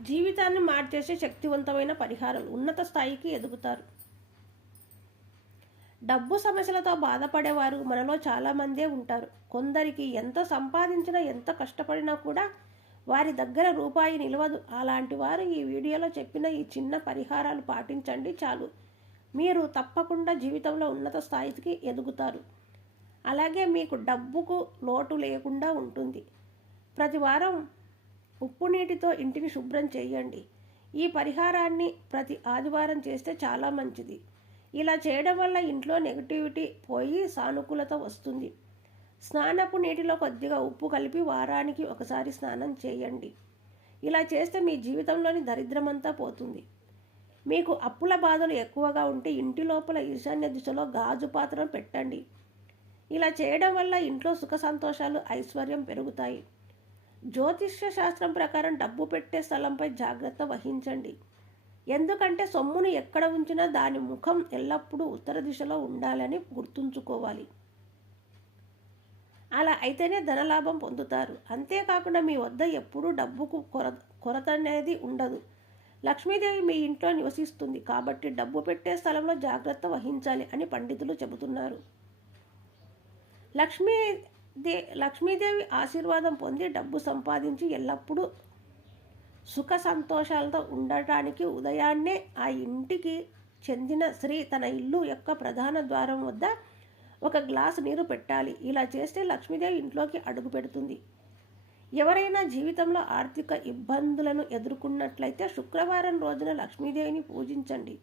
జీవితాన్ని మార్చేసే శక్తివంతమైన పరిహారాలు ఉన్నత స్థాయికి ఎదుగుతారు. డబ్బు సమస్యలతో బాధపడేవారు మనలో చాలామందే ఉంటారు. కొందరికి ఎంత సంపాదించినా ఎంత కష్టపడినా కూడా వారి దగ్గర రూపాయి నిలవదు. అలాంటి వారు ఈ వీడియోలో చెప్పిన ఈ చిన్న పరిహారాలు పాటించండి చాలు. మీరు తప్పకుండా జీవితంలో ఉన్నత స్థాయికి ఎదుగుతారు. అలాగే మీకు డబ్బుకు లోటు లేకుండా ఉంటుంది. ప్రతి వారం ఉప్పు నీటితో ఇంటిని శుభ్రం చేయండి. ఈ పరిహారాన్ని ప్రతి ఆదివారం చేస్తే చాలా మంచిది. ఇలా చేయడం వల్ల ఇంట్లో నెగిటివిటీ పోయి సానుకూలత వస్తుంది. స్నానపు నీటిలో కొద్దిగా ఉప్పు కలిపి వారానికి ఒకసారి స్నానం చేయండి. ఇలా చేస్తే మీ జీవితంలోని దరిద్రమంతా పోతుంది. మీకు అప్పుల బాధలు ఎక్కువగా ఉంటే ఇంటి లోపల ఈశాన్య దిశలో గాజు పాత్రను పెట్టండి. ఇలా చేయడం వల్ల ఇంట్లో సుఖ సంతోషాలు ఐశ్వర్యం పెరుగుతాయి. జ్యోతిష్య శాస్త్రం ప్రకారం డబ్బు పెట్టే స్థలంపై జాగ్రత్త వహించండి. ఎందుకంటే సొమ్మును ఎక్కడ ఉంచినా దాని ముఖం ఎల్లప్పుడూ ఉత్తర దిశలో ఉండాలని గుర్తుంచుకోవాలి. అలా అయితేనే ధనలాభం పొందుతారు. అంతేకాకుండా మీ వద్ద ఎప్పుడూ డబ్బుకు కొర కొరత అనేది ఉండదు. లక్ష్మీదేవి మీ ఇంట్లో నివసిస్తుంది కాబట్టి డబ్బు పెట్టే స్థలంలో జాగ్రత్త వహించాలి అని పండితులు చెబుతున్నారు. లక్ష్మీ దే లక్ష్మీదేవి ఆశీర్వాదం పొంది డబ్బు సంపాదించి ఎల్లప్పుడూ సుఖ సంతోషాలతో ఉండటానికి ఉదయాన్నే ఆ ఇంటికి చెందిన స్త్రీ తన ఇల్లు యొక్క ప్రధాన ద్వారం వద్ద ఒక గ్లాసు నీరు పెట్టాలి. ఇలా చేస్తే లక్ష్మీదేవి ఇంట్లోకి అడుగు పెడుతుంది. ఎవరైనా జీవితంలో ఆర్థిక ఇబ్బందులను ఎదుర్కొన్నట్లయితే శుక్రవారం రోజున లక్ష్మీదేవిని పూజించండి.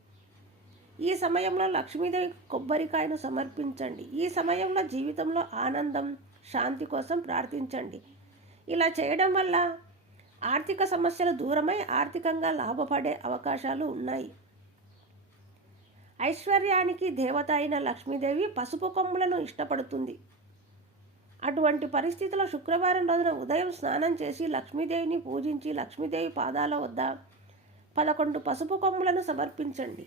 ఈ సమయంలో లక్ష్మీదేవి కొబ్బరికాయను సమర్పించండి. ఈ సమయంలో జీవితంలో ఆనందం శాంతి కోసం ప్రార్థించండి. ఇలా చేయడం వల్ల ఆర్థిక సమస్యలు దూరమై ఆర్థికంగా లాభపడే అవకాశాలు ఉన్నాయి. ఐశ్వర్యానికి దేవత అయిన లక్ష్మీదేవి పసుపు కొమ్ములను ఇష్టపడుతుంది. అటువంటి పరిస్థితిలో శుక్రవారం రోజున ఉదయం స్నానం చేసి లక్ష్మీదేవిని పూజించి లక్ష్మీదేవి పాదాల వద్ద పదకొండు పసుపు కొమ్ములను సమర్పించండి.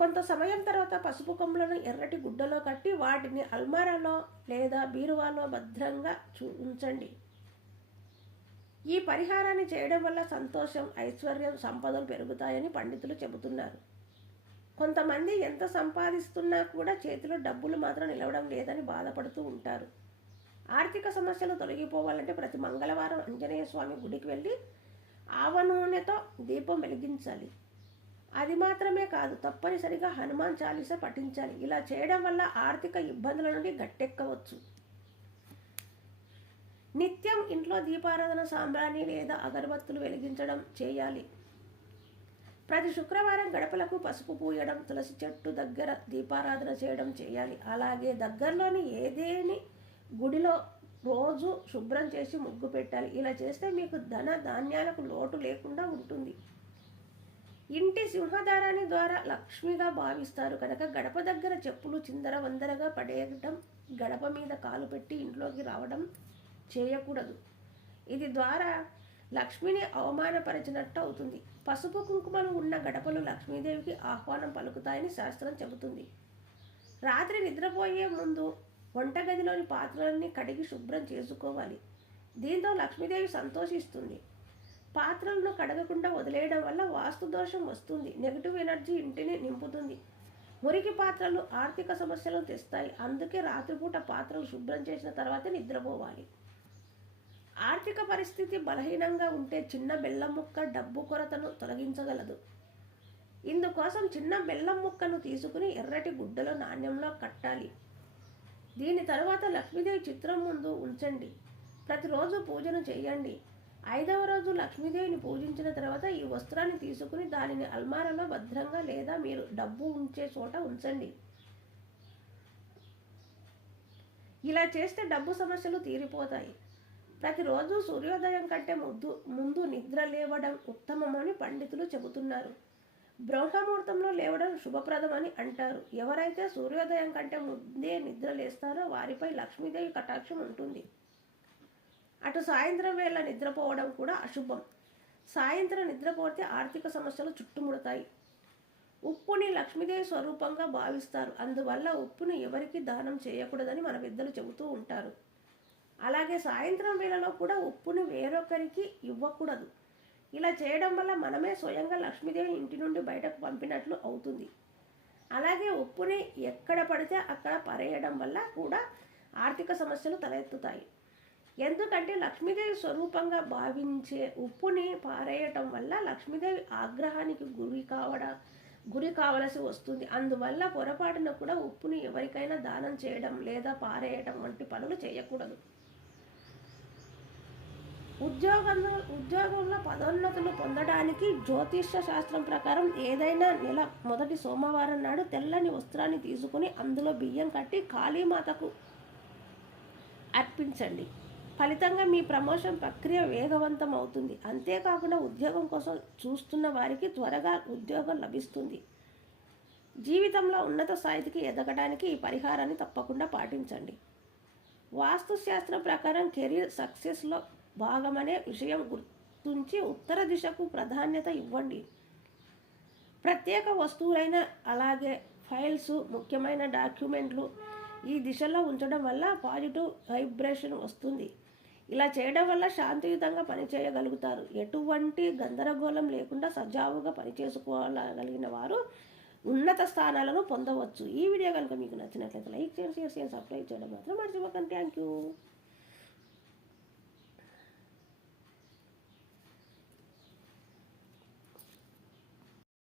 కొంత సమయం తర్వాత పసుపు కొమ్ములను ఎర్రటి గుడ్డలో కట్టి వాటిని అల్మారాలో లేదా బీరువాలో భద్రంగా చూ ఉంచండి. ఈ పరిహారాన్ని చేయడం వల్ల సంతోషం ఐశ్వర్యం సంపదలు పెరుగుతాయని పండితులు చెబుతున్నారు. కొంతమంది ఎంత సంపాదిస్తున్నా కూడా చేతిలో డబ్బులు మాత్రం నిలవడం లేదని బాధపడుతూ ఉంటారు. ఆర్థిక సమస్యలు తొలగిపోవాలంటే ప్రతి మంగళవారం ఆంజనేయ స్వామి గుడికి వెళ్ళి ఆవ నూనెతో దీపం వెలిగించాలి. అది మాత్రమే కాదు తప్పనిసరిగా హనుమాన్ చాలీస పఠించాలి. ఇలా చేయడం వల్ల ఆర్థిక ఇబ్బందుల నుండి గట్టెక్కవచ్చు. నిత్యం ఇంట్లో దీపారాధన సాంబ్రాణి లేదా అగరబత్తులు వెలిగించడం చేయాలి. ప్రతి శుక్రవారం గడపలకు పసుపు పూయడం తులసి చెట్టు దగ్గర దీపారాధన చేయడం చేయాలి. అలాగే దగ్గరలోని ఏదేని గుడిలో రోజు శుభ్రం చేసి ముగ్గు పెట్టాలి. ఇలా చేస్తే మీకు ధన ధాన్యాలకు లోటు లేకుండా ఉంటుంది. ఇంటి సింహదారాన్ని ద్వారా లక్ష్మిగా భావిస్తారు. కనుక గడప దగ్గర చెప్పులు చిందర వందరగా పడేయడం గడప మీద కాలు పెట్టి ఇంట్లోకి రావడం చేయకూడదు. ఇది ద్వారా లక్ష్మిని అవమానపరిచినట్టు అవుతుంది. పసుపు కుంకుమలు ఉన్న గడపలు లక్ష్మీదేవికి ఆహ్వానం పలుకుతాయని శాస్త్రం చెబుతుంది. రాత్రి నిద్రపోయే ముందు వంటగదిలోని పాత్రలన్నీ కడిగి శుభ్రం చేసుకోవాలి. దీంతో లక్ష్మీదేవి సంతోషిస్తుంది. పాత్రలను కడగకుండా వదిలేయడం వల్ల వాస్తు దోషం వస్తుంది. నెగిటివ్ ఎనర్జీ ఇంటిని నింపుతుంది. మురికి పాత్రలు ఆర్థిక సమస్యలను తెస్తాయి. అందుకే రాత్రిపూట పాత్రలు శుభ్రం చేసిన తర్వాత నిద్రపోవాలి. ఆర్థిక పరిస్థితి బలహీనంగా ఉంటే చిన్న బెల్లం ముక్క డబ్బు కొరతను తొలగించగలదు. ఇందుకోసం చిన్న బెల్లం ముక్కను తీసుకుని ఎర్రటి గుడ్డలో నాణ్యంలో కట్టాలి. దీని తరువాత లక్ష్మీదేవి చిత్రం ముందు ఉంచండి. ప్రతిరోజు పూజను చేయండి. ఐదవ రోజు లక్ష్మీదేవిని పూజించిన తర్వాత ఈ వస్త్రాన్ని తీసుకుని దానిని అల్మారాలో భద్రంగా లేదా మీరు డబ్బు ఉంచే చోట ఉంచండి. ఇలా చేస్తే డబ్బు సమస్యలు తీరిపోతాయి. ప్రతిరోజు సూర్యోదయం కంటే ముందు ముందు నిద్ర లేవడం ఉత్తమమని పండితులు చెబుతున్నారు. బ్రహ్మముహూర్తంలో లేవడం శుభప్రదమని అంటారు. ఎవరైతే సూర్యోదయం కంటే ముందే నిద్ర లేస్తారో వారిపై లక్ష్మీదేవి కటాక్షం ఉంటుంది. అటు సాయంత్రం వేళ నిద్రపోవడం కూడా అశుభం. సాయంత్రం నిద్రపోతే ఆర్థిక సమస్యలు చుట్టుముడతాయి. ఉప్పుని లక్ష్మీదేవి స్వరూపంగా భావిస్తారు. అందువల్ల ఉప్పును ఎవరికి దానం చేయకూడదని మన పెద్దలు చెబుతూ ఉంటారు. అలాగే సాయంత్రం వేళలో కూడా ఉప్పును వేరొకరికి ఇవ్వకూడదు. ఇలా చేయడం వల్ల మనమే స్వయంగా లక్ష్మీదేవి ఇంటి నుండి బయటకు పంపినట్లు అవుతుంది. అలాగే ఉప్పుని ఎక్కడ పడితే అక్కడ పరేయడం వల్ల కూడా ఆర్థిక సమస్యలు తలెత్తుతాయి. ఎందుకంటే లక్ష్మీదేవి స్వరూపంగా భావించే ఉప్పుని పారేయటం వల్ల లక్ష్మీదేవి ఆగ్రహానికి గురి కావడం గురి కావలసి వస్తుంది. అందువల్ల పొరపాటున కూడా ఉప్పుని ఎవరికైనా దానం చేయడం లేదా పారేయడం వంటి పనులు చేయకూడదు. ఉద్యోగంలో ఉద్యోగంలో పదోన్నతులు పొందడానికి జ్యోతిష్య శాస్త్రం ప్రకారం ఏదైనా నెల మొదటి సోమవారం నాడు తెల్లని వస్త్రాన్ని తీసుకుని అందులో బియ్యం కట్టి కాళీమాతకు అర్పించండి. ఫలితంగా మీ ప్రమోషన్ ప్రక్రియ వేగవంతం అవుతుంది. అంతేకాకుండా ఉద్యోగం కోసం చూస్తున్న వారికి త్వరగా ఉద్యోగం లభిస్తుంది. జీవితంలో ఉన్నత స్థాయికి ఎదగడానికి ఈ పరిహారాన్ని తప్పకుండా పాటించండి. వాస్తుశాస్త్రం ప్రకారం కెరీర్ సక్సెస్లో భాగమనే విషయం గుర్తుంచి ఉత్తర దిశకు ప్రాధాన్యత ఇవ్వండి. ప్రత్యేక వస్తువులైన అలాగే ఫైల్స్ ముఖ్యమైన డాక్యుమెంట్లు ఈ దిశలో ఉంచడం వల్ల పాజిటివ్ వైబ్రేషన్ వస్తుంది. ఇలా చేయడం వల్ల శాంతియుతంగా పనిచేయగలుగుతారు. ఎటువంటి గందరగోళం లేకుండా సజావుగా పనిచేసుకోగలిగిన వారు ఉన్నత స్థానాలను పొందవచ్చు. ఈ వీడియో కనుక మీకు నచ్చినట్లయితే లైక్ చేయండి షేర్ చేయండి సబ్స్క్రైబ్ చేయడం మాత్రం మర్చిపోకండి. Thank you.